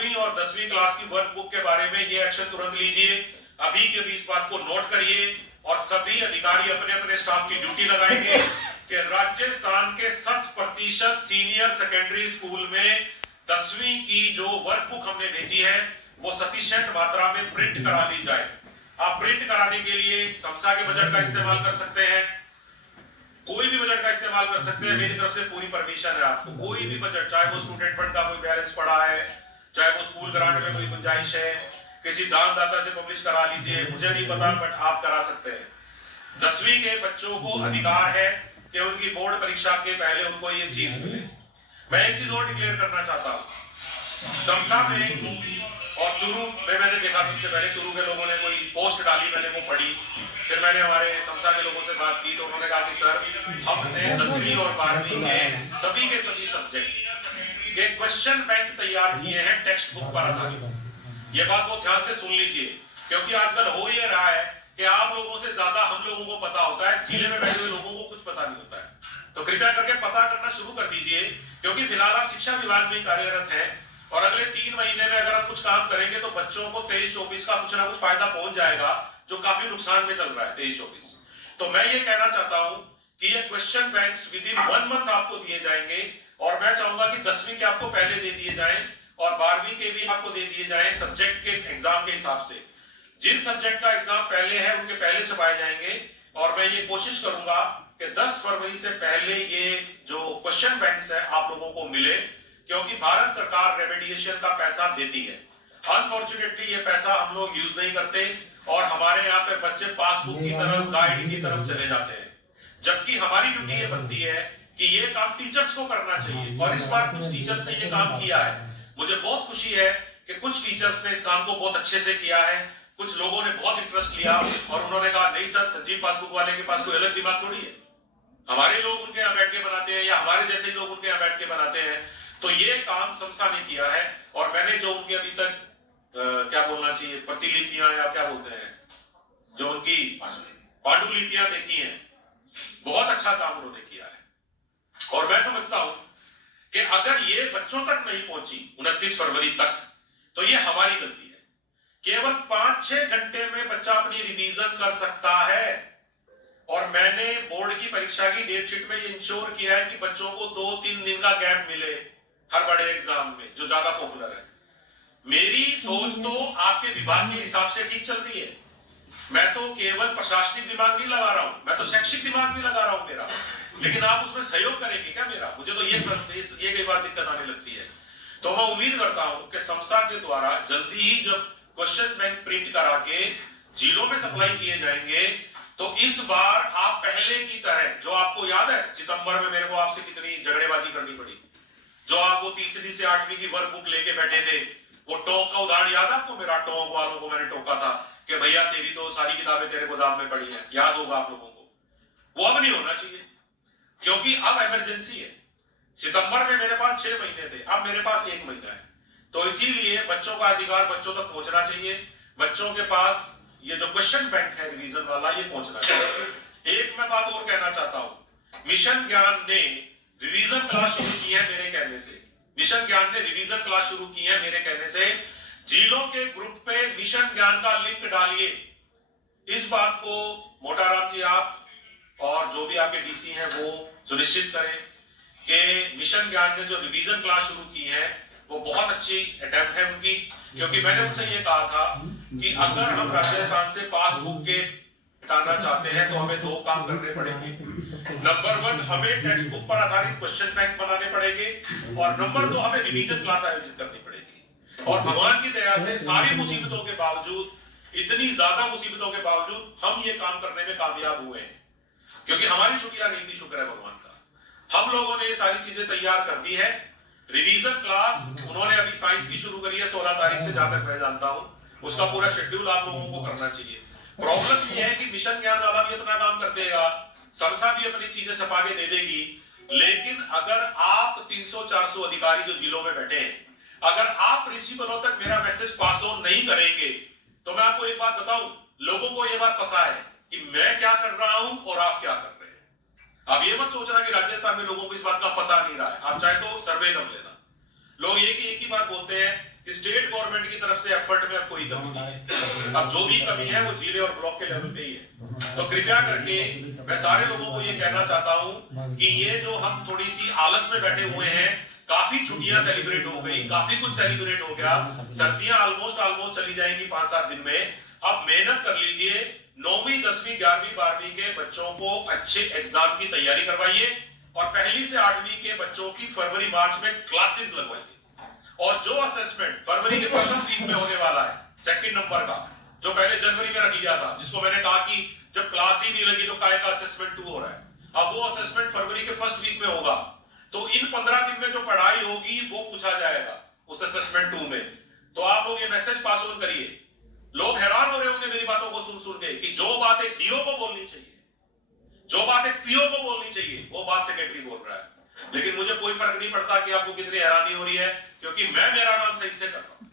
और 10वीं क्लास की वर्कबुक के बारे में ये एक्शन तुरंत लीजिए। अभी के भी इस बात को नोट करिए और सभी अधिकारी अपने अपने स्टाफ की ड्यूटी लगाएंगे कि राजस्थान के 60% सीनियर सेकेंडरी स्कूल में 10वीं की जो वर्कबुक हमने भेजी है वो सफिशिएंट मात्रा में प्रिंट करा ली जाए। आप प्रिंट कराने के लिए समसा के बजट का इस्तेमाल कर सकते हैं, कोई भी बजट का इस्तेमाल कर सकते हैं। मेरी तरफ से पूरी परमिशन है आपको। कोई भी बजट, चाहे वो स्टूडेंट फंड का कोई बैलेंस पड़ा है, चाहे वो स्कूल ग्रांट में कोई गुंजाइश है, किसी दानदाता से पब्लिश करा लीजिए, मुझे नहीं पता, बट आप करा सकते हैं। 10वीं के बच्चों को अधिकार है कि उनकी बोर्ड परीक्षा के पहले उनको ये चीज मिले। मैं एक चीज और डिक्लेयर करना चाहता हूँ, समसा में और चुरू में मैंने देखा, सबसे पहले चुरू के लोगों ने कोई पोस्ट डाली, मैंने वो पढ़ी, फिर मैंने हमारे समसा के लोगों से बात की तो उन्होंने कहा कि सर हमने 10वीं और 12वीं के सभी सब्जेक्ट के क्वेश्चन बैंक तैयार किए हैं टेक्स्ट बुक पर आधारित। ये बात बहुत ध्यान से सुन लीजिए, क्योंकि आजकल हो ये रहा है कि आप लोगों से ज्यादा हम लोगों को पता होता है, जिले में बैठे हुए लोगों को कुछ पता नहीं होता है। तो कृपया करके पता करना शुरू कर दीजिए, क्योंकि फिलहाल आप शिक्षा विभाग में कार्यरत हैं और अगले 3 महीने में अगर आप कुछ काम करेंगे तो बच्चों को 23-24 का कुछ ना कुछ फायदा पहुंच जाएगा, जो काफी नुकसान में चल रहा है 23-24। तो मैं ये कहना चाहता हूं कि ये question banks with in 1 month आपको दिए जाएंगे और मैं चाहूंगा कि 10वीं के आपको पहले दे दिए जाएं और 12वीं के भी आपको दे दिए जाएं सब्जेक्ट के एग्जाम के हिसाब से। जिन सब्जेक्ट का एग्जाम पहले है उनके पहले छपाए जाएंगे और मैं ये कोशिश करूंगा कि 10 फरवरी से पहले ये जो क्वेश्चन बैंक्स है आप लोगों को मिले, क्योंकि भारत सरकार रेमेडिएशन का पैसा देती है। अनफॉर्चुनेटली ये पैसा हम लोग यूज नहीं करते और हमारे यहाँ पे बच्चे पासबुक की तरफ, गाइड की तरफ चले जाते हैं, जबकि हमारी ड्यूटी ये बनती है कि ये काम टीचर्स को करना चाहिए। और इस बार कुछ टीचर्स ने ये काम किया है, मुझे बहुत खुशी है कि कुछ टीचर्स ने इस काम को बहुत अच्छे से किया है। कुछ लोगों ने बहुत इंटरेस्ट लिया और उन्होंने कहा नहीं सर, संजीव पासबुक वाले के पास कोई अलग दिमाग थोड़ी है, हमारे लोग उनके यहाँ बैठ के बनाते हैं या हमारे जैसे लोग उनके यहाँ बैठ के बनाते हैं। तो ये काम समसा ने किया है और मैंने जो उनके अभी तक क्या बोलना चाहिए, प्रतिलिपियां या क्या बोलते हैं, जो उनकी पांडुलिपियां देखी हैं, बहुत अच्छा काम उन्होंने किया है। और मैं समझता हूं कि अगर ये बच्चों तक नहीं पहुंची 29 फरवरी तक तो ये हमारी गलती है। केवल 5-6 घंटे में बच्चा अपनी रिवीजन कर सकता है और मैंने बोर्ड की परीक्षा की डेट शीट में ये इंश्योर किया है कि बच्चों को 2-3 दिन का गैप मिले हर बड़े एग्जाम में जो ज्यादा पॉपुलर है। मेरी सोच तो आपके विभाग के हिसाब से ठीक चल रही है, मैं तो केवल प्रशासनिक दिमाग नहीं लगा रहा हूं, मैं तो शैक्षिक दिमाग भी लगा रहा हूं मेरा, लेकिन आप उसमें सहयोग करेंगे क्या मेरा? मुझे तो ये कई बार दिक्कत आने लगती है। तो मैं उम्मीद करता हूं कि समसा के द्वारा जल्दी ही जब क्वेश्चन बैंक प्रिंट करा के जिलों में सप्लाई किए जाएंगे तो इस बार आप पहले की तरह, जो आपको याद है सितंबर में मेरे को आपसे कितनी झगड़ेबाजी करनी पड़ी, जो आप वो 3री से 8वीं की वर्कबुक लेके बैठे थे, वो टोक का उदाहरण याद है आपको? मेरा टोक वालों को मैंने टोका था कि भैया तेरी तो सारी किताबें तेरे गोदाम में पड़ी हैं, याद होगा आप लोगों को। वो अब नहीं होना चाहिए, क्योंकि अब इमरजेंसी है। सितंबर में मेरे पास 6 महीने थे, अब मेरे पास 1 महीना है। तो इसीलिए बच्चों का अधिकार बच्चों तक पहुंचना चाहिए, बच्चों के पास ये जो क्वेश्चन बैंक है रिवीजन वाला, ये पहुंचना चाहिए। एक मैं बात और कहना चाहता हूं, मिशन ज्ञान ने रिवीजन क्लास शुरू की है मेरे कहने से, मिशन ज्ञान ने रिवीजन क्लास शुरू की है मेरे कहने से। जिलों के ग्रुप पे मिशन ज्ञान का लिंक डालिए। इस बात को मोटाराम जी आप और जो भी आपके डीसी हैं वो सुनिश्चित करें कि मिशन ज्ञान ने जो रिवीजन क्लास शुरू की है वो बहुत अच्छी अटेम्प्ट है उनकी, क्योंकि मैंने उनसे ये कहा था कि अगर हम राजस्थान से पासबुक के हटाना चाहते हैं तो हमें 2 काम करने पड़ेंगे। नंबर 1, हमें टेक्स्ट बुक पर आधारित क्वेश्चन बैंक बनाने पड़ेंगे और नंबर 2, हमें रिवीजन क्लास आयोजित करनी पड़ेगी। और भगवान की दया से सारी मुसीबतों के बावजूद, इतनी ज्यादा मुसीबतों के बावजूद हम ये काम करने में कामयाब हुए हैं, क्योंकि हमारी छुट्टियां नहीं थी, शुक्र है भगवान का। हम लोगों ने ये सारी चीजें तैयार कर दी है। रिवीजन क्लास उन्होंने अभी साइंस की शुरू करी है 16 तारीख से, जहां तक मैं जानता हूं, उसका पूरा शेड्यूल आप लोगों को करना चाहिए। प्रॉब्लम ये है कि मिशन ज्ञान वाला भी अपना काम कर देगा, समसा भी अपनी चीजें छपा के दे देगी, लेकिन अगर आप 300-400 अधिकारी जो जिलों में बैठे हैं, अगर आप प्रिंसिपलों तक मेरा मैसेज पास ऑन नहीं करेंगे तो मैं आपको एक बात बताऊं, लोगों को यह बात पता है कि मैं क्या कर रहा हूं और आप क्या कर रहे हैं। अब ये मत सोचना कि राजस्थान में लोगों को इस बात का पता नहीं रहा है, आप चाहे तो सर्वे कर लेना। लोग एक ही बात बोलते हैं कि स्टेट गवर्नमेंट की तरफ से एफर्ट में अब कोई कमी नहीं है। अब जो भी कमी है वो जिले और ब्लॉक के लेवल पे ही है। तो कृपया करके मैं सारे लोगों को ये कहना चाहता हूं कि ये जो हम थोड़ी सी आलस में बैठे हुए हैं, काफी छुट्टियां सेलिब्रेट हो गई, काफी कुछ सेलिब्रेट हो गया, सर्दियां ऑलमोस्ट चली जाएंगी 5-7 दिन में। अब मेहनत कर लीजिए, 9वीं 10वीं 11वीं 12वीं के बच्चों को अच्छे एग्जाम की तैयारी करवाइए और पहली से 8वीं के बच्चों की फरवरी मार्च में क्लासेस लगवाइए। और जो असेसमेंट फरवरी के प्रथम वीक में होने वाला है, सेकंड नंबर का, जो पहले जनवरी में रख लिया था, जिसको मैंने कहा कि जब क्लास ही नहीं लगी तो काय का असेसमेंट 2 हो रहा है, अब वो असेसमेंट फरवरी के फर्स्ट वीक में होगा। तो इन 15 दिन में जो पढ़ाई होगी वो पूछा जाएगा उस असेसमेंट 2 में। तो आप लोग ये मैसेज पास ऑन करिए। लोग हैरान हो रहे होंगे मेरी बातों को सुन के कि जो बात एक डीओ को बोलनी चाहिए, जो बात एक पीओ को बोलनी चाहिए, वो बात सेक्रेटरी बोल रहा है। लेकिन मुझे कोई फर्क नहीं पड़ता कि आपको कितनी हैरानी हो रही है, क्योंकि मैं मेरा काम सही से कर रहा हूं।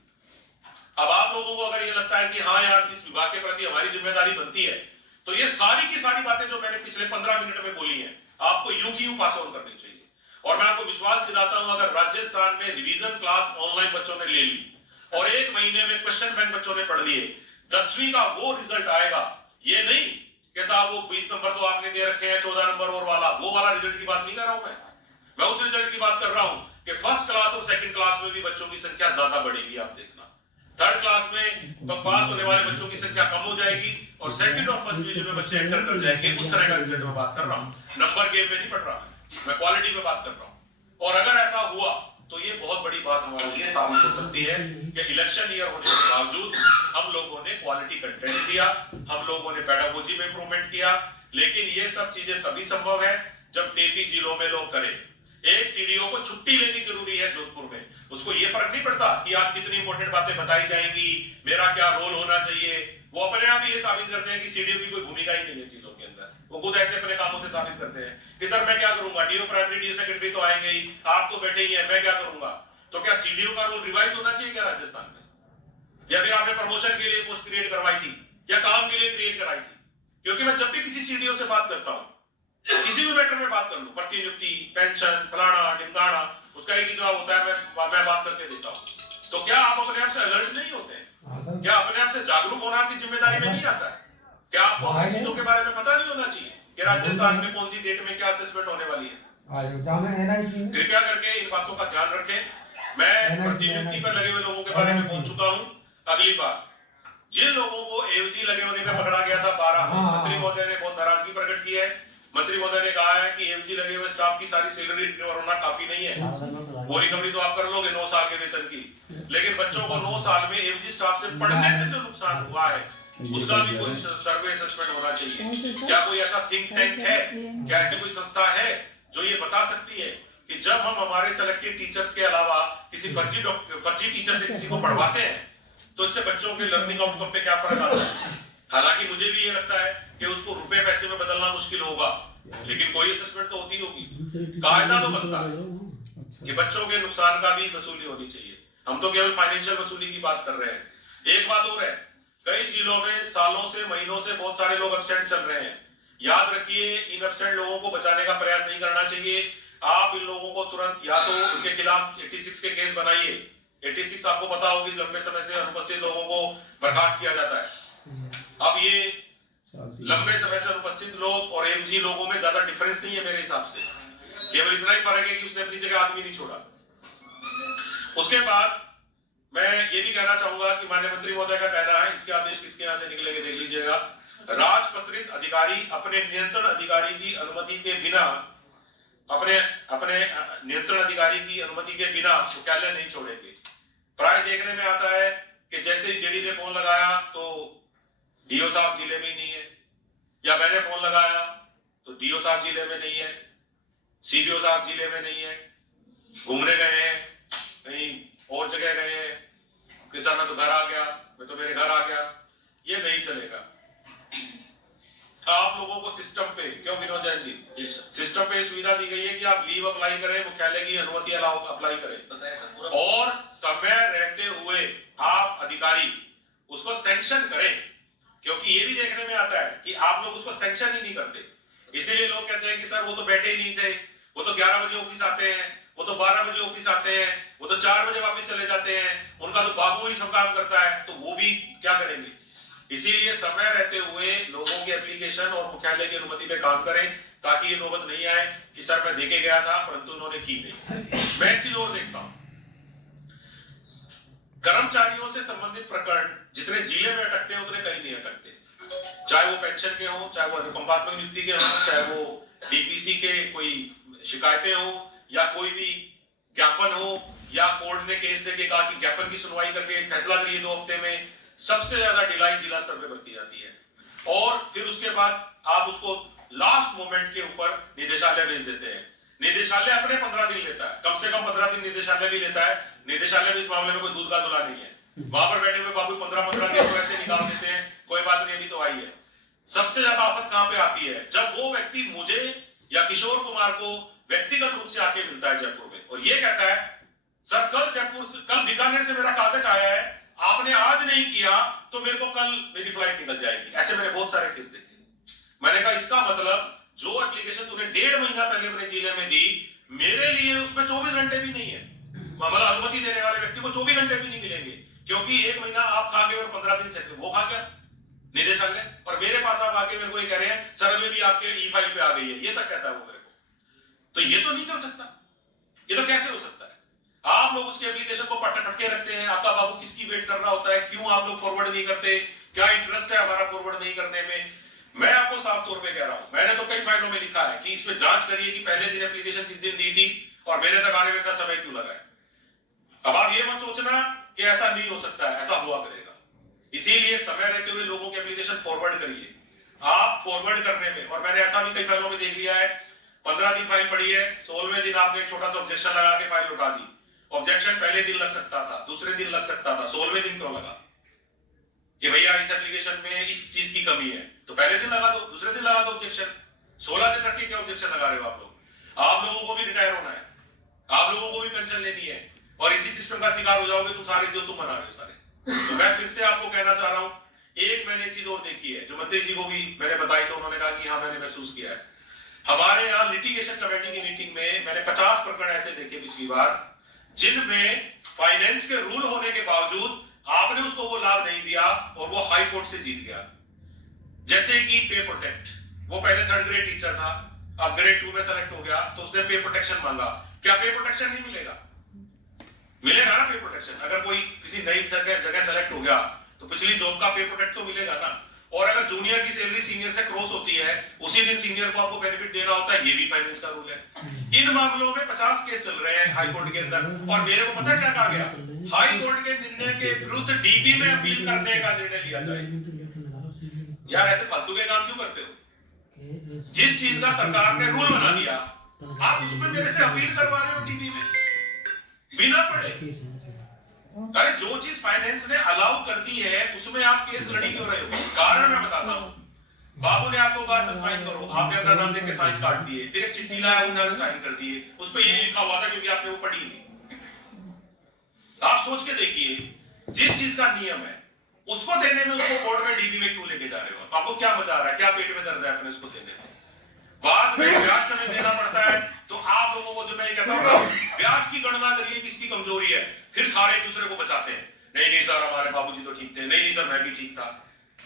अब आप लोगों को अगर ये लगता है कि हाँ यार इस विभाग के प्रति हमारी जिम्मेदारी बनती है, तो ये सारी की सारी बातें जो मैंने पिछले 15 मिनट में बोली हैं, आपको यूं की यूं पास ऑन करनी चाहिए। और मैं आपको विश्वास दिलाता हूं, अगर राजस्थान में रिवीजन क्लास ऑनलाइन बच्चों ने ले ली और 1 महीने में क्वेश्चन बैंक बच्चों ने पढ़ लिए, 10वीं का वो रिजल्ट आएगा। ये नहीं कि साहब वो 20 नंबर तो आपने दे रखे हैं, 14 नंबर और वाला, वो वाला रिजल्ट की बात नहीं कर रहा हूं मैं उस रिजल्ट की बात कर रहा हूं कि फर्स्ट क्लास और सेकंड क्लास में भी बच्चों की संख्या ज्यादा बढ़ेगी। आप देखना, थर्ड क्लास में तो पास होने वाले बच्चों की संख्या कम हो जाएगी और सेकंड और फर्स्ट डिवीजन में बच्चे एंटर कर जाएंगे। उस तरह का रिजल्ट मैं बात कर रहा हूं, नंबर गेम में नहीं पढ़ रहा मैं क्वालिटी पे बात कर रहा हूं। और अगर ऐसा हुआ तो ये बहुत बड़ी बात हमारे लिए साबित हो सकती है कि इलेक्शन ईयर होने के बावजूद हम लोगों ने क्वालिटी कंटेंट दिया, हम लोगों ने पेडागोजी में इंप्रूवमेंट किया। लेकिन ये सब चीजें तभी संभव है जब 33 जिलों में लोग करें। एक सीडीओ को छुट्टी लेनी जरूरी है जोधपुर में, उसको ये फर्क नहीं पड़ता कि आज कितनी इंपॉर्टेंट बातें बताई जाएंगी, मेरा क्या रोल होना चाहिए। वो अपने आप ही ये साबित करते हैं कि सीडीओ की कोई भूमिका ही नहीं है जिलों के अंदर। वो खुद ऐसे अपने कामों से साबित करते हैं कि सर मैं क्या करूंगा, डीओ प्राइमरी डीओ सेक्रेटरी तो आएंगे ही, आप तो बैठे ही हैं, मैं क्या करूंगा। तो क्या सीडीओ का रोल रिवाइज होना चाहिए क्या राजस्थान में, या फिर आपने प्रमोशन के लिए पोस्ट क्रिएट करवाई थी या काम के लिए क्रिएट कराई थी? क्योंकि मैं जब भी किसी सीडीओ से बात करता हूं, किसी भी मैटर में बात कर लूं, प्रतिनियुक्ति, पेंशन, फलाना ढिमकाना, उसका एक ही जवाब होता है मैं बात करके देता हूं। तो क्या आप अपने आप से अलर्ट नहीं होते हैं? क्या अपने आप से जागरूक होना आपकी जिम्मेदारी में नहीं आता है? क्या आपको अपनी चीजों के बारे में पता नहीं होना चाहिए कि राजस्थान में कौन सी डेट में क्या असेसमेंट होने वाली है? कृपया करके इन बातों का ध्यान रखें। मैं प्रतिनियुक्ति पर लगे हुए लोगों के बारे में बोल चुका हूं। अगली बार जिन लोगों को एवजी लगे होने में पकड़ा गया था 12 में, मंत्री महोदय ने बहुत नाराजगी प्रकट की है। मंत्री महोदय ने कहा है कि एवजी लगे हुए स्टाफ की सारी सैलरी रिकवर होना काफी नहीं है, वो रिकवरी तो आप कर लोगे 9 साल के वेतन की, लेकिन बच्चों को 9 साल में एवजी स्टाफ से पढ़ने से जो नुकसान हुआ है उसका भी कोई सर्वे असेसमेंट होना चाहिए। क्या कोई ऐसा थिंक टैंक है, क्या ऐसी कोई संस्था है जो ये बता सकती है कि जब हम हमारे सिलेक्टेड टीचर्स के अलावा किसी फर्जी टीचर से किसी को पढ़वाते हैं तो इससे बच्चों के लर्निंग आउटकम पे क्या फर्क आता है? हालांकि मुझे भी ये लगता है कि उसको रुपए पैसे में बदलना मुश्किल होगा, लेकिन कोई असेसमेंट तो होती होगी। कायदा तो बनता है कि बच्चों के नुकसान का भी वसूली होनी चाहिए। हम तो केवल फाइनेंशियल वसूली की बात कर रहे हैं। एक बात और है, कई जिलों में सालों से महीनों से बहुत सारे लोग एब्सेंट चल रहे हैं। याद रखिए, इन एब्सेंट लोगों को बचाने का प्रयास नहीं करना चाहिए। आप इन लोगों को तुरंत या तो उनके खिलाफ 86 के केस बनाइए। 86 आपको पता होगी, लंबे समय से अनुपस्थित लोगों को बर्खास्त किया जाता है। अब ये लंबे समय से अनुपस्थित लोग और एमजी लोगों में ज्यादा डिफरेंस नहीं है मेरे हिसाब से, केवल इतना ही फर्क है कि उसने अपनी जगह आदमी नहीं छोड़ा। उसके बाद मैं ये भी कहना चाहूंगा कि माननीय मंत्री महोदय का कहना है, इसके आदेश किसके यहाँ से निकलेंगे देख लीजिएगा, राजपत्रित अधिकारी अपने नियंत्रण अधिकारी की अनुमति के बिना मुख्यालय नहीं छोड़ेंगे। प्राय देखने में आता है कि जैसे ही जेडी ने फोन लगाया तो डीओ साहब जिले में ही नहीं है, या मैंने फोन लगाया तो डीओ साहब जिले में नहीं है, सीडीओ साहब जिले में नहीं है, घूमने गए हैं, कहीं और जगह गए हैं, किसी मैं तो घर आ गया, मैं तो मेरे घर आ गया। ये नहीं चलेगा। आप लोगों को सिस्टम पे, क्यों विनोद जैन जी, सिस्टम पे सुविधा दी गई है कि आप लीव अप्लाई करें, मुख्यालय की अनुमति अप्लाई करें और समय रहते हुए आप अधिकारी उसको सैंक्शन करें, क्योंकि ये भी देखने में आता है कि आप लोग उसको सैंक्शन ही नहीं करते। इसीलिए लोग कहते हैं कि सर वो तो बैठे ही नहीं थे, वो तो 11 बजे ऑफिस आते हैं, वो तो 12 बजे ऑफिस आते हैं, वो तो 4 बजे वापस चले जाते हैं, उनका तो बाबू ही सब काम करता है, तो वो भी क्या करेंगे। इसीलिए समय रहते हुए लोगों के एप्लीकेशन और मुख्यालय की अनुमति पे काम करें, ताकि ये नौबत नहीं आए कि सर मैं देके गया था परंतु उन्होंने की नहीं। मैं एक चीज और देखता हूं, कर्मचारियों से संबंधित प्रकरण जितने जिले में अटकते हैं उतने कहीं नहीं अटकते, चाहे वो पेंशन के हों, चाहे वो अनुकंपात्मक नियुक्ति के हों, चाहे वो डीपीसी के कोई शिकायतें हो, या कोई भी ज्ञापन हो, या कोर्ट ने केस देके कहा कि ज्ञापन की सुनवाई करके फैसला करिए 2 हफ्ते में, सबसे ज्यादा ढिलाई जिला स्तर पे बरती जाती है। और फिर उसके बाद आप उसको लास्ट मोमेंट के ऊपर निदेशालय भेज देते हैं। निदेशालय अपने 15 दिन लेता है, कम से कम 15 दिन निदेशालय भी लेता है। निदेशालय भी इस मामले में कोई दूध का धुला नहीं है, वहां पर बैठे हुए बाबू 15-15 दिन को ऐसे निकाल देते हैं, कोई बात नहीं अभी तो आई है। सबसे ज्यादा आफत कहां पे आती है, जब वो व्यक्ति मुझे या किशोर कुमार को व्यक्तिगत रूप से आके मिलता है जयपुर में और ये कहता है सर कल बीकानेर से मेरा कागज आया है, आपने आज नहीं किया तो मेरे को कल मेरी फ्लाइट निकल जाएगी। ऐसे मैंने बहुत सारे केस देखे। मैंने कहा इसका मतलब जो एप्लीकेशन तूने 1.5 महीना पहले अपने जिले में दी, मेरे लिए उसमें 24 घंटे भी नहीं है, मतलब अनुमति देने वाले व्यक्ति को 24 घंटे भी नहीं मिलेंगे, क्योंकि 1 महीना आप खा गए और 15 दिन से वो खा गया निदेशालय, और मेरे पास आप आके मेरे को ये कह रहे हैं सर अभी भी आपके ई फाइल पे आ गई है, ये तक कहता है वो मेरे को। तो ये तो नहीं चल सकता, ये तो कैसे हो सकता है। आप लोग उसके एप्लीकेशन को पटके रखते हैं, आपका बाबू किसकी वेट कर रहा होता है, क्यों आप लोग फॉरवर्ड नहीं करते, क्या इंटरेस्ट है हमारा फॉरवर्ड नहीं करने में। मैं आपको साफ तौर पे कह रहा हूं, मैंने तो कई फाइलों में लिखा है कि इसमें जांच करिए कि पहले दिन एप्लीकेशन किस दिन दी थी और मेरे तक आने में इतना समय क्यों लगा है। अब आप ये मत सोचना कि ऐसा नहीं हो सकता है, ऐसा हुआ करेगा। इसीलिए समय रहते हुए लोगों के एप्लीकेशन फॉरवर्ड करिए। आप फॉरवर्ड करने में, और मैंने ऐसा भी कई फाइलों में देख लिया है, 15 दिन फाइल पड़ी है, 16वें दिन आपने एक छोटा सा ऑब्जेक्शन लगा के फाइल उठा दी। ऑब्जेक्शन पहले दिन लग सकता था, दूसरे दिन लग सकता था, 16वें दिन क्यों लगा कि भैया इस एप्लीकेशन में इस चीज की कमी है, तो पहले दिन लगा दो, दूसरे दिन लगा दो ऑब्जेक्शन। 16 दिन रख के क्या ऑब्जेक्शन लगा रहे हो आप लोग। आप लोगों को भी रिटायर होना है, आप लोगों को भी पेंशन लेनी है, और इसी सिस्टम का शिकार हो जाओगे तुम सारे जो तुम बना रहे हो सारे। तो मैं फिर से आपको कहना चाह रहा हूं, एक मैंने चीज और देखी है जो मंत्री जी को भी मैंने बताई, तो उन्होंने कहा कि हाँ मैंने महसूस किया है। हमारे यहाँ लिटिगेशन कमेटी की मीटिंग में मैंने 50 प्रकरण ऐसे देखे पिछली बार, जिनमें फाइनेंस के रूल होने के बावजूद आपने उसको वो लाभ नहीं दिया और वो हाई कोर्ट से जीत गया। जैसे कि पे प्रोटेक्ट, वो पहले 3rd ग्रेड टीचर था, अब ग्रेड 2 में सेलेक्ट हो गया, तो उसने पे प्रोटेक्शन मांगा। क्या पे प्रोटेक्शन नहीं मिलेगा? मिलेगा ना पे प्रोटेक्शन। अगर कोई किसी नई जगह सेलेक्ट हो गया तो पिछली जॉब का पे प्रोटेक्ट तो मिलेगा ना। और अगर जूनियर की सैलरी सीनियर से क्रॉस होती है, उसी दिन सीनियर को आपको बेनिफिट देना होता है, ये भी फाइनेंस का रूल है। इन मामलों में 50 केस चल रहे हैं हाई कोर्ट के अंदर, और मेरे को पता क्या कहा गया, हाई कोर्ट के निर्णय के विरुद्ध डीबी में अपील करने का निर्णय लिया जाए। यार ऐसे फालतू के काम क्यों करते हो? जिस चीज का सरकार ने रूल बना दिया, आप उसमें मेरे से अपील करवा रहे हो डीबी में बिना पढ़े। अरे जो चीज फाइनेंस ने अलाउ कर दी है उसमें आप केस लड़ी क्यों रहे हो? कारण मैं बताता हूं। बाबू ने आपको कहा सर साइन करो, आपने अपना नाम देख के साइन काट दिए, फिर एक चिट्ठी लाया उन्होंने साइन कर दिए, उस पर ये लिखा हुआ था क्योंकि आपने वो पढ़ी नहीं। आप सोच के देखिए, जिस चीज का नियम है उसको देने में उसको कोर्ट में डीबी में क्यों लेके जा रहे हो? आपको क्या मजा आ रहा है? क्या पेट में दर्द है अपने उसको देने में? बाद में ब्याज समय देना पड़ता है, तो आप लोगों को जो मैं कहता हूं ब्याज की गणना करिए किसकी कमजोरी है, फिर सारे एक दूसरे को बचाते हैं, नहीं सर हमारे बाबूजी तो ठीक थे, नहीं सर मैं भी ठीक था।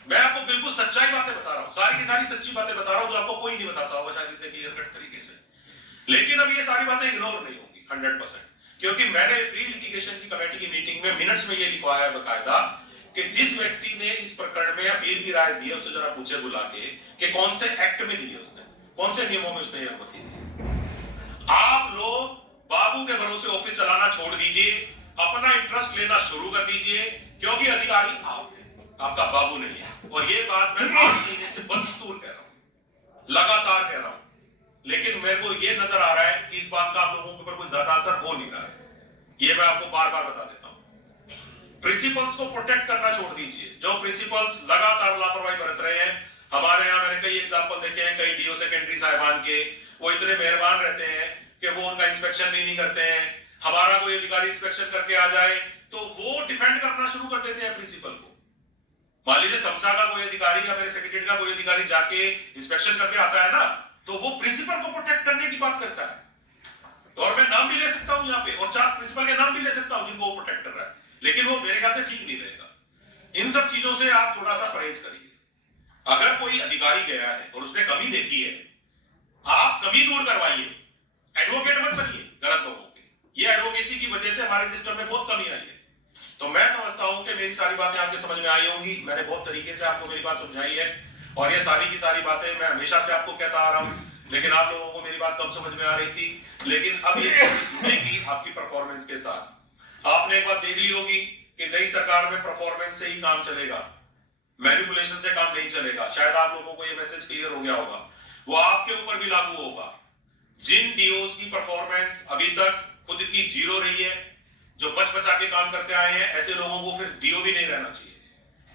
मैं आपको बिल्कुल सच्चाई बातें बता रहा हूं, सारी की सारी सच्ची बातें बता रहा हूं जो आपको कोई नहीं बताता होगा शायद इतने क्लियर कट तरीके से। लेकिन अब ये सारी बातें इग्नोर नहीं होंगी 100%, क्योंकि मैंने प्री लिटिगेशन की कमेटी की मीटिंग में मिनट्स में ये लिखवाया है बकायदा कि जिस व्यक्ति ने इस प्रकरण में अपील की राय दी है उससे जरा पूछे बुला के कि कौन से एक्ट में दी है उसने, कौन से नियमों में उसने अनुमति दी। आप लोग बाबू के भरोसे ऑफिस चलाना छोड़ दीजिए, अपना इंटरेस्ट लेना शुरू कर दीजिए, क्योंकि अधिकारी आप हैं, आपका बाबू नहीं है। और ये बात मैं 8 महीने से बदस्तूर कह रहा हूं, लगातार कह रहा हूं, लेकिन मेरे को ये नजर आ रहा है कि इस बात का आप लोगों के ऊपर कोई ज्यादा असर हो नहीं रहा है। ये मैं आपको बार बार बता देता हूं। प्रिंसिपल्स को प्रोटेक्ट करना छोड़ दीजिए। जो प्रिंसिपल्स लगातार लापरवाही बरत रहे हैं, हमारे यहाँ मैंने कई एग्जाम्पल देखे हैं, कई डीओ सेकेंडरी साहिबान के, वो इतने मेहरबान रहते हैं कि वो उनका इंस्पेक्शन भी नहीं करते हैं। हमारा कोई अधिकारी इंस्पेक्शन करके आ जाए तो वो डिफेंड करना शुरू कर देते हैं प्रिंसिपल को। मान लीजिए समसा का कोई अधिकारी या मेरे सेक्रेटरी का कोई अधिकारी जाके इंस्पेक्शन करके आता है ना, तो वो प्रिंसिपल को प्रोटेक्ट करने की बात करता है। और मैं नाम भी ले सकता हूं यहाँ पे, और 4 प्रिंसिपल के नाम भी ले सकता हूं जिनको वो प्रोटेक्ट कर रहा है, लेकिन वो मेरे ख्याल से ठीक नहीं रहेगा। इन सब चीजों से आप थोड़ा सा परहेज करिए। अगर कोई अधिकारी गया है और उसने कमी देखी है, आप कमी दूर करवाइए, एडवोकेट मत बनिए गलत लोगों के। ये एडवोकेसी की वजह से हमारे सिस्टम में बहुत कमी आई है। तो मैं समझता हूं कि मेरी सारी बातें आपके समझ में आई होंगी। मैंने बहुत तरीके से आपको मेरी बात समझाई है, और ये सारी की सारी बातें मैं हमेशा से आपको कहता आ रहा हूं, लेकिन आप लोगों को मेरी बात कम समझ में आ रही थी। लेकिन अब ये जुड़ेगी आपकी परफॉर्मेंस के साथ। आपने एक बात देख ली होगी कि नई सरकार में परफॉर्मेंस से ही काम चलेगा, मैनिपुलेशन से काम नहीं चलेगा। शायद आप लोगों को ये मैसेज क्लियर हो गया होगा। वो आपके ऊपर भी लागू होगा। जिन डीओस की परफॉर्मेंस अभी तक खुद की जीरो रही है, जो बच बचा के काम करते आए हैं, ऐसे लोगों को फिर डीओ भी नहीं रहना चाहिए,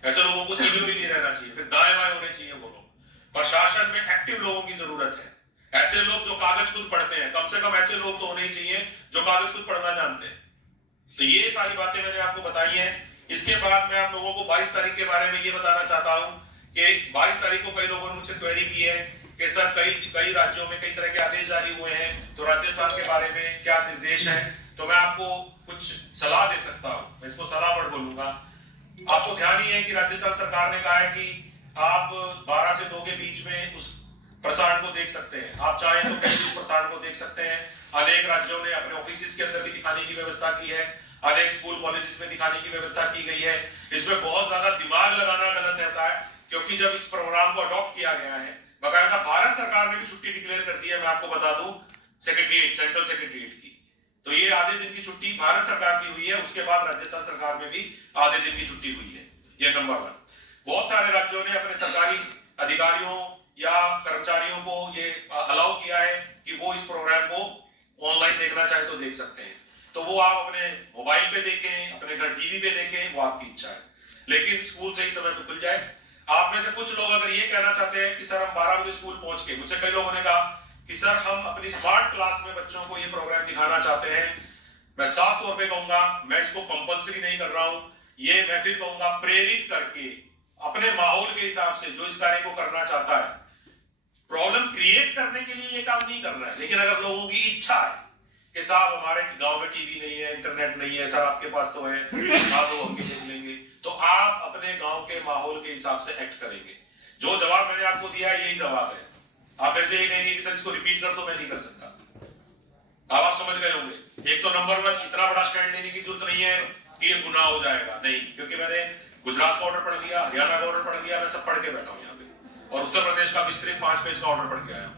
ऐसे लोगों को सीडीओ भी नहीं रहना चाहिए, फिर दाएं बाएं होने चाहिए वो लोग। प्रशासन में एक्टिव लोगों की जरूरत है, ऐसे लोग जो कागज खुद पढ़ते हैं। कम से कम ऐसे लोग तो होने चाहिए जो कागज खुद पढ़ना जानते हैं। तो ये सारी बातें मैंने आपको बताई हैं। इसके बाद मैं आप लोगों को 22 तारीख के बारे में ये बताना चाहता हूं कि 22 तारीख को कई लोगों ने मुझसे क्वेरी की है कि सर कई राज्यों में कई तरह के आदेश जारी हुए हैं, तो राजस्थान के बारे में क्या निर्देश है। तो मैं आपको कुछ सलाह दे सकता हूं, मैं इसको सलाह वर्ड बोलूंगा। आपको ध्यान ही है कि राजस्थान सरकार ने कहा है कि आप 12 से 2 के बीच में उस प्रसारण को देख सकते हैं। आप चाहें तो कहीं भी प्रसारण को देख सकते हैं। अनेक राज्यों ने अपने ऑफिस के अंदर भी दिखाने की व्यवस्था की है, अनेक स्कूल कॉलेजेस में दिखाने की व्यवस्था की गई है। इसमें बहुत ज्यादा दिमाग लगाना गलत रहता है, क्योंकि जब इस प्रोग्राम को अडॉप्ट किया गया है, बकायदा भारत सरकार ने भी छुट्टी डिक्लेयर कर दी है। मैं आपको बता दूं, सेक्रेटरीट, सेंट्रल सेक्रेटरीट की, तो ये आधे दिन की छुट्टी भारत सरकार की हुई है। उसके बाद राजस्थान सरकार में भी आधे दिन की छुट्टी हुई है। ये नंबर 1। बहुत सारे राज्यों ने अपने सरकारी अधिकारियों या कर्मचारियों को ये अलाउ किया है कि वो इस प्रोग्राम को ऑनलाइन देखना चाहे तो देख सकते हैं। तो वो आप अपने मोबाइल पे देखें, अपने घर टीवी पे देखें, वो आपकी इच्छा है, लेकिन स्कूल सही समय पे खुल जाए। आप में से कुछ लोग अगर ये कहना चाहते हैं कि सर हम 12 बजे स्कूल पहुंच के, मुझसे कई लोगों ने कहा कि सर हम अपनी स्मार्ट क्लास में बच्चों को ये प्रोग्राम दिखाना चाहते हैं। मैं साफ तौर पे कहूंगा, मैं इसको कंपलसरी नहीं कर रहा हूं, ये मैं फिर कहूंगा प्रेरित करके अपने माहौल के हिसाब से जो इस कार्य को करना चाहता है। प्रॉब्लम क्रिएट करने के लिए ये काम नहीं करना है, लेकिन अगर लोगों की इच्छा है कि साहब हमारे गांव में टीवी नहीं है, इंटरनेट नहीं है, सर आपके पास तो है, आप लोग हमके देख लेंगे, तो आप अपने गांव के माहौल के हिसाब से एक्ट करेंगे। जो जवाब मैंने आपको दिया है यही जवाब है। आप मेरे से ये कहेंगे कि सर इसको रिपीट कर दो, मैं नहीं कर सकता। अब आप समझ गए होंगे। एक तो नंबर 1, इतना बड़ा स्टैंड लेने की जरूरत नहीं है कि ये गुनाह हो जाएगा, नहीं, क्योंकि मैंने गुजरात का ऑर्डर पढ़ लिया, हरियाणा का ऑर्डर पढ़ लिया, मैं सब पढ़ के बैठा हूं यहाँ पे, और उत्तर प्रदेश का विस्तृत 5 पेज का ऑर्डर पढ़ के आया हूं।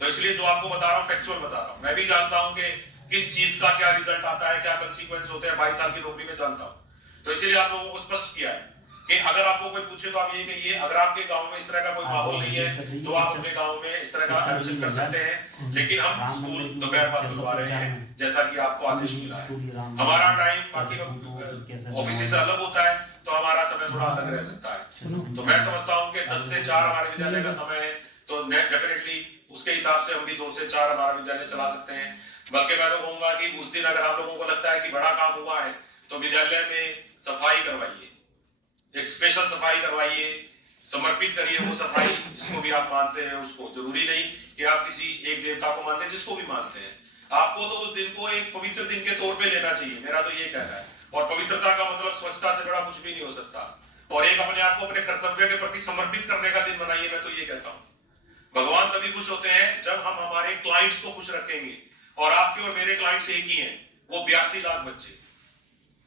तो इसलिए जो आपको बता रहा हूं फैक्चुअल बता रहा हूं। मैं भी जानता हूं कि किस चीज का क्या रिजल्ट आता है, क्या कंसीक्वेंस होते हैं। 22 साल की नौकरी में जानता हूं, तो इसीलिए आप लोगों को स्पष्ट किया है कि अगर आपको कोई पूछे तो आप ये कहिए, अगर आपके गांव में इस तरह का कोई माहौल नहीं है तो आप अपने गांव में इस तरह का आयोजन कर सकते हैं, लेकिन हम स्कूल दोपहर बाद खुलवा रहे हैं जैसा कि आपको आदेश मिला है। हमारा टाइम बाकी ऑफिस से अलग होता है, तो हमारा समय थोड़ा अलग रह सकता है। तो मैं समझता हूँ कि 10 से 4 हमारे विद्यालय का समय है, तो डेफिनेटली उसके हिसाब से हम भी 2 से 4 हमारा विद्यालय चला सकते हैं। बल्कि मैं तो कहूंगा कि उस दिन अगर आप लोगों को लगता है कि बड़ा काम हुआ है, तो विद्यालय में सफाई करवाइए, एक स्पेशल सफाई करवाइए, समर्पित करिए वो सफाई जिसको भी आप मानते हैं उसको। जरूरी नहीं कि आप किसी एक देवता को मानते हैं, जिसको भी मानते हैं, आपको तो उस दिन को एक पवित्र दिन के तौर पे लेना चाहिए। मेरा तो ये कहना है। और पवित्रता का मतलब स्वच्छता से बड़ा कुछ भी नहीं हो सकता। और एक अपने आप को अपने कर्तव्य के प्रति समर्पित करने का दिन बनाइए, मैं तो ये कहता हूं। भगवान तभी खुश होते हैं जब हम हमारे क्लाइंट्स को खुश रखेंगे, और आपके और मेरे क्लाइंट्स एक ही हैं, वो 82 लाख बच्चे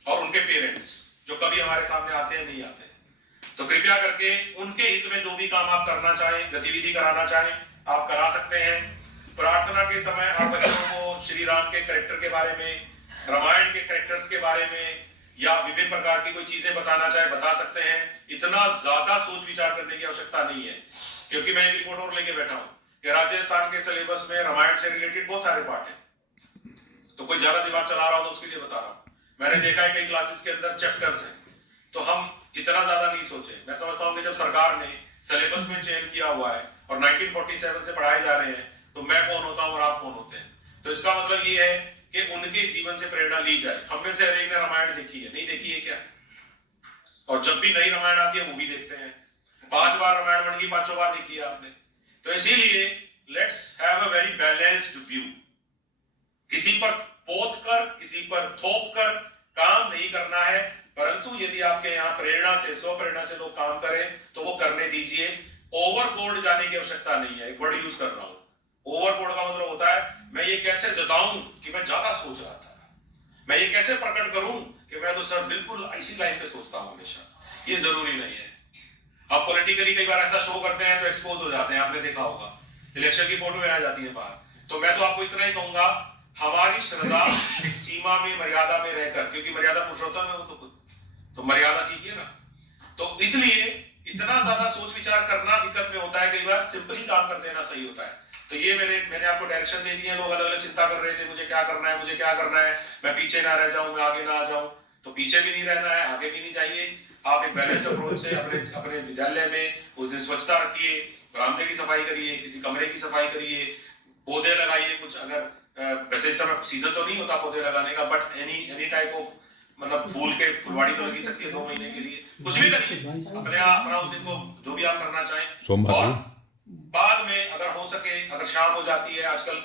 और उनके पेरेंट्स जो कभी हमारे सामने आते हैं, नहीं आते। तो कृपया करके उनके हित में जो भी काम आप करना चाहें, गतिविधि कराना चाहें, आप करा सकते हैं। प्रार्थना के समय आप बच्चों को श्री राम के कैरेक्टर के बारे में, रामायण के कैरेक्टर्स के बारे में, या विभिन्न प्रकार की कोई चीजें बताना चाहे बता सकते हैं। इतना ज्यादा सोच विचार करने की आवश्यकता नहीं है, क्योंकि मैं एक रिपोर्ट और लेके बैठा हूं कि राजस्थान के सिलेबस में रामायण से रिलेटेड बहुत सारे पार्ट हैं। तो कोई ज्यादा दिमाग चला रहा हो तो उसके लिए बता रहा हूं। मैंने देखा है कई क्लासेस के अंदर चैप्टर्स हैं, तो हम इतना ज्यादा नहीं सोचे। मैं समझता हूं कि जब सरकार ने सिलेबस में चयन किया हुआ है और 1947 से पढ़ाए जा रहे हैं, तो मैं कौन होता हूं और आप कौन होते हैं। तो इसका मतलब ये है कि उनके जीवन से प्रेरणा ली जाए। हमने से हर एक ने रामायण देखी है, नहीं देखी है क्या? और जब भी नई रामायण आती है वो भी देखते हैं। 5 बार रामायण बन गई, 5 बार देखी है आपने। तो इसीलिए let's have a very balanced view. किसी पर पोत कर, किसी पर थोप कर काम नहीं करना है, परंतु यदि आपके यहाँ प्रेरणा से, स्व प्रेरणा से लोग काम करें तो वो करने दीजिए। ओवरबोर्ड जाने की आवश्यकता नहीं है। एक वर्ड यूज कर रहा हूं, ओवरबोर्ड का मतलब होता है मैं ये कैसे जताऊं कि मैं ज्यादा सोच रहा था, मैं ये कैसे प्रकट करूं कि मैं तो सर बिल्कुल इसी लाइन पे सोचता हूं हमेशा। ये जरूरी नहीं है। अब पॉलिटिकली कई बार ऐसा शो करते हैं तो एक्सपोज हो जाते हैं, आपने देखा होगा, इलेक्शन की फोटो में आ जाती है बाहर। तो मैं तो आपको इतना ही कहूंगा, हमारी श्रद्धा एक सीमा में, मर्यादा में रहकर, क्योंकि मर्यादा पुरुषोत्तम है वो तो खुद, तो मर्यादा सीखिए ना। तो इसलिए इतना ज्यादा सोच विचार करना दिक्कत में होता है, कई बार सिंपली काम कर देना सही होता है। तो ये मैंने आपको डायरेक्शन दे दिए। लोग अलग अलग चिंता कर रहे थे, मुझे क्या करना है, मुझे क्या करना है, मैं पीछे ना रह जाऊं, मैं आगे ना आ जाऊं। तो पीछे भी नहीं रहना है, आगे भी नहीं चाहिए। आप एक बैलेंस्ड अप्रोच से अपने विद्यालय में उस दिन स्वच्छता रखिए, बरामदे की सफाई करिए, किसी कमरे की सफाई करिए, पौधे लगाइए कुछ। अगर वैसे इस समय सीजन तो नहीं होता पौधे लगाने का, बट एनी टाइप ऑफ, मतलब फूल के फुलवाड़ी तो लगी सकती है 2 महीने के लिए, कुछ भी करिए अपना उस दिन को जो भी आप करना चाहें। और बाद में अगर हो सके, अगर शाम हो जाती है, आजकल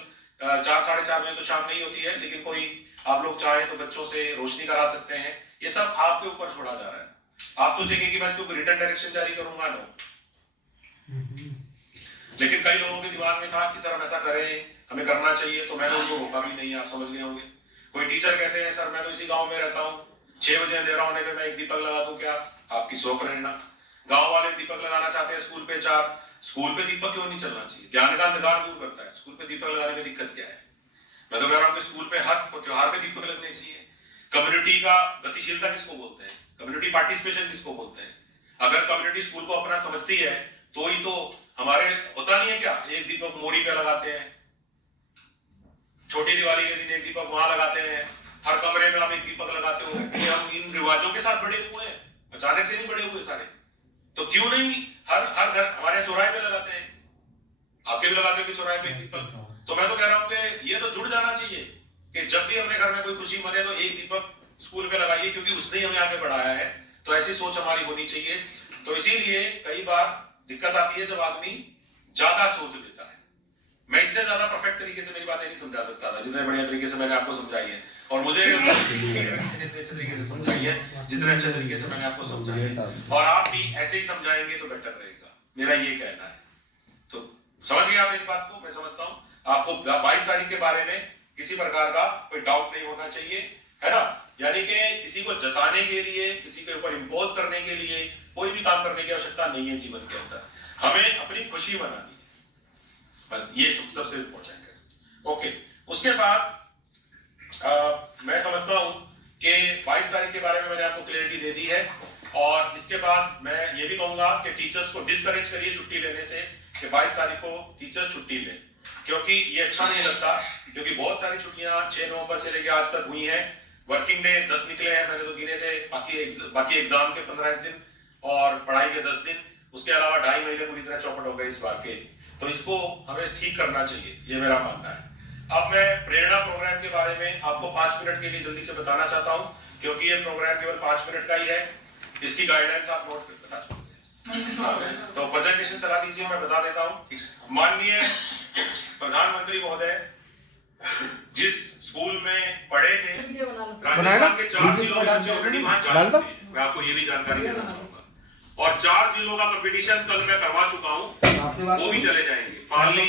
4 साढ़े 4 बजे तो शाम नहीं होती है, लेकिन कोई आप लोग चाहें तो बच्चों से रोशनी करा सकते हैं। ये सब आपके ऊपर छोड़ा जा रहा है। आप सोचेंगे कि मैं इसको रिटर्न डायरेक्शन जारी करूंगा, नो। लेकिन कई लोगों के दिमाग में था कि सर हम ऐसा करें, हमें करना चाहिए, तो मैंने उनको रोका भी नहीं। आप समझ गए होंगे। कोई टीचर कहते हैं सर मैं तो इसी गांव में रहता हूँ, 6 बजे अंधेरा होने पे मैं एक दीपक लगा दूं, क्या आपकी स्व प्रेरणा। गांव वाले दीपक लगाना चाहते हैं स्कूल पे 4, स्कूल पे दीपक क्यों नहीं चलना चाहिए? ज्ञान का अंधकार दूर करता है, स्कूल पे दीपक लगाने में दिक्कत क्या है? मैं तो कह रहा हूँ कि स्कूल पे हर त्योहार पे दीपक लगने चाहिए। कम्युनिटी का गतिशीलता किसको बोलते हैं? कम्युनिटी पार्टिसिपेशन किसको बोलते हैं? अगर कम्युनिटी स्कूल को अपना समझती है तो ही तो हमारे होता नहीं है क्या, एक दीपक मोरी पे लगाते हैं, छोटी दिवाली के दिन एक दीपक वहां लगाते हैं, हर कमरे में आप एक दीपक लगाते हो। ये हम इन रिवाजों के साथ बड़े हुए हैं, अचानक से नहीं बड़े हुए सारे। तो क्यों नहीं हर घर, हमारे चौराहे पे लगाते हैं, आपके भी लगाते हो कि चौराहे पे एक दीपक। तो मैं तो कह रहा हूं कि ये तो जुड़ जाना चाहिए कि जब भी अपने घर में कोई खुशी मने तो एक दीपक स्कूल पे लगाइए, क्योंकि उसने हमें आगे बढ़ाया है। तो ऐसी सोच हमारी होनी चाहिए। तो इसीलिए कई बार दिक्कत आती है जब आदमी ज्यादा सोच लेता है। मैं इससे ज्यादा परफेक्ट तरीके से मेरी बातें नहीं समझा सकता था जितने बढ़िया तरीके से मैंने आपको समझाई है, और मुझे अच्छे तरीके से समझाई है जितने अच्छे तरीके से मैंने आपको समझाई है, और आप भी ऐसे ही समझाएंगे तो बेटर रहेगा, मेरा ये कहना है। तो समझ गए आप मेरी बात को? मैं समझता हूँ आपको 22 तारीख के बारे में किसी प्रकार का कोई डाउट नहीं होना चाहिए, है ना। यानी कि किसी को जताने के लिए, किसी के ऊपर इंपोज करने के लिए कोई भी काम करने की आवश्यकता नहीं है जीवन के अंदर। हमें अपनी खुशी मनानी है, ये सबसे इंपॉर्टेंट है। ओके, उसके बाद मैं समझता हूं कि 22 तारीख के बारे में मैंने आपको क्लियरिटी दे दी है। और इसके बाद मैं ये भी कहूंगा कि टीचर्स को डिस्करेज करिए छुट्टी लेने से, कि 22 तारीख को टीचर्स छुट्टी लें, क्योंकि ये अच्छा नहीं लगता। क्योंकि बहुत सारी छुट्टियां 6 नवंबर से लेकर आज तक हुई हैं। वर्किंग डे 10 निकले हैं, मैंने तो गिने थे, बाकी एग्जाम के 15 दिन और पढ़ाई के 10 दिन, उसके अलावा 2.5 महीने पूरी तरह चौपट हो गए इस बार के। तो इसको हमें ठीक करना चाहिए, ये मेरा मानना है। अब मैं प्रेरणा प्रोग्राम के बारे में आपको 5 मिनट के लिए जल्दी से बताना चाहता हूं, क्योंकि ये प्रोग्राम केवल 5 मिनट का ही है। इसकी गाइडलाइंस आप नोट कर बता सकते। तो प्रेजेंटेशन चला दीजिए, मैं बता देता हूं। माननीय प्रधानमंत्री महोदय जिस स्कूल में पढ़े थे, राजस्थान के 4 जिलों में बच्चे ऑलरेडी वहां जा चुके हैं। मैं आपको ये भी जानकारी देना चाहूंगा। और 4 जिलों का कंपटीशन कल मैं करवा चुका हूं, वो भी चले जाएंगे। पाली,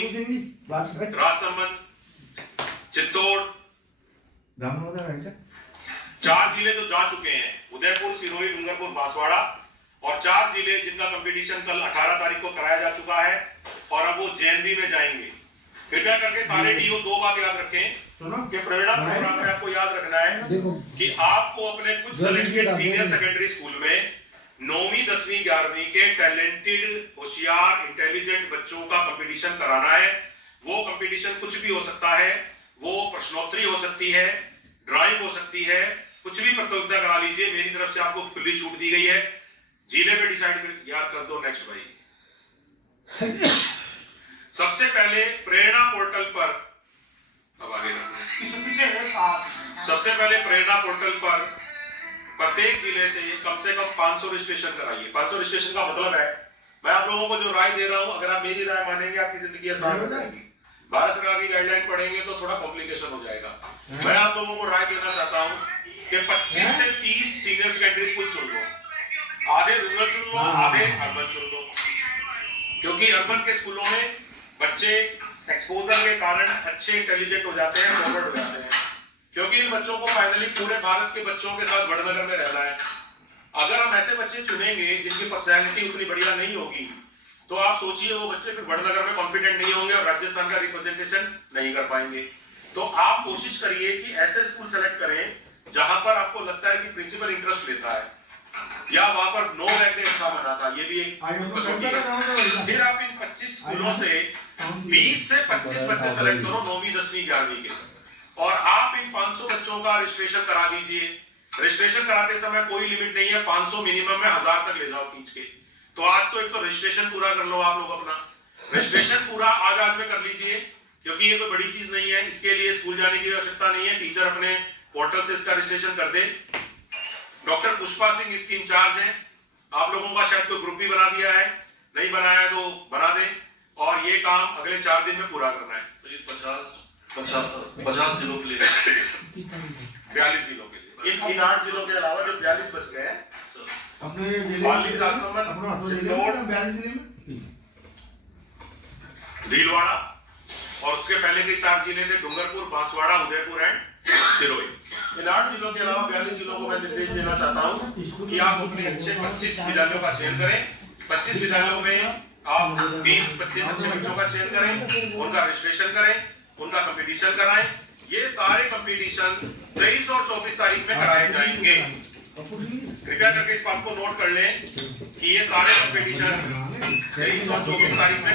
राजसमंद, चित्तौड़, 4 जिले जो जा चुके हैं, उदयपुर, सिरोही, डूंगरपुर, बांसवाड़ा, और 4 जिले जिनका कंपटीशन कल 18 तारीख को कराया जा चुका है, और अब वो जेएनवी में जाएंगे। कृपया करके सारे डीओ 2 बात याद रखें कि प्रेरणा प्रोग्राम में आपको याद रखना है कि आपको अपने कुछ सेलेक्टेड सीनियर सेकेंडरी स्कूल में 9वीं, 10वीं, 11वीं के टैलेंटेड, होशियार, इंटेलिजेंट बच्चों का कंपटीशन कराना है। वो कंपटीशन कुछ भी हो सकता है, वो प्रश्नोत्तरी हो सकती है, ड्राइंग हो सकती है, कुछ भी प्रतियोगिता करा लीजिए। मेरी तरफ से आपको खुली छूट दी गई है। जिले पे डिसाइड कर याद कर दो। नेक्स्ट भाई, सबसे पहले प्रेरणा पोर्टल पर, अब आगे सबसे पहले प्रेरणा पोर्टल पर प्रत्येक जिले से कम 500 रजिस्ट्रेशन कराइए। 500 रजिस्ट्रेशन का मतलब है, मैं आप लोगों को जो राय दे रहा हूं, अगर आप मेरी राय मानेंगे आपकी जिंदगी आसान हो जाएगी। भारत सरकार की गाइडलाइन पढ़ेंगे तो थोड़ा कॉम्प्लिकेशन हो जाएगा। मैं आप लोगों को राय देना चाहता हूं कि 25 से 30 सीनियर सेकेंडरी स्कूल चुन लो, आधे रूरल चुन लो, आधे अर्बन चुन लो, क्योंकि अर्बन के स्कूलों में बच्चे एक्सपोजर के कारण अच्छे इंटेलिजेंट हो जाते हैं, फॉरवर्ड हो जाते हैं, क्योंकि इन बच्चों को फाइनली पूरे भारत के बच्चों के साथ वडनगर में रहना है। अगर हम ऐसे बच्चे चुनेंगे जिनकी पर्सनैलिटी उतनी बढ़िया नहीं होगी, तो आप सोचिए वो बच्चे फिर वडनगर में कॉन्फिडेंट नहीं होंगे और राजस्थान का रिप्रेजेंटेशन नहीं कर पाएंगे। तो आप कोशिश करिए कि ऐसे स्कूल सेलेक्ट करें जहां पर आपको लगता है कि प्रिंसिपल इंटरेस्ट लेता है, या वहां पर नो बैक अच्छा बना था, ये भी एक कसौटी है। फिर आप इन 25 स्कूलों से 20 से 25 बच्चे सेलेक्ट करो 9वीं 10वीं 11वीं के, और आप इन 500 बच्चों का रजिस्ट्रेशन करा दीजिए। रजिस्ट्रेशन कराते समय कोई लिमिट नहीं है, 500 मिनिमम में 1000 तक ले जाओ खींच के। तो आज तो एक तो रजिस्ट्रेशन पूरा कर लो, आप लोग अपना रजिस्ट्रेशन पूरा आज में कर लीजिए, क्योंकि ये कोई बड़ी चीज नहीं है, इसके लिए स्कूल जाने की आवश्यकता नहीं है, टीचर अपने पोर्टल से इसका रजिस्ट्रेशन कर दे। डॉक्टर पुष्पा सिंह इसकी इंचार्ज हैं, आप लोगों का शायद कोई ग्रुप भी बना दिया है, नहीं बनाया तो बना दे, और ये काम अगले 4 दिन में पूरा करना है। तो ये 50 जिलों के लिए 42 जिलों के लिए, इन 8 जिलों के अलावा जो 42 बच गए हैं अपने भीलवाड़ा, और उसके पहले के 4 जिले थे डूंगरपुर, बांसवाड़ा, उदयपुर एंड सिरोही। इन 8 जिलों के अलावा 42 जिलों को मैं निर्देश देना चाहता हूं कि आप अपने अच्छे 25 विद्यालयों का चयन करें। 25 विद्यालयों में आप 20-25 अच्छे बच्चों का चयन करें, उनका रजिस्ट्रेशन करें, उनका कंपटीशन कराएं। ये सारे कंपटीशन 23 और 24 तारीख में कराए जाएंगे। कृपया करके इस बात को नोट कर लें कि ये सारे कंपटीशन 23 और 24 तारीख में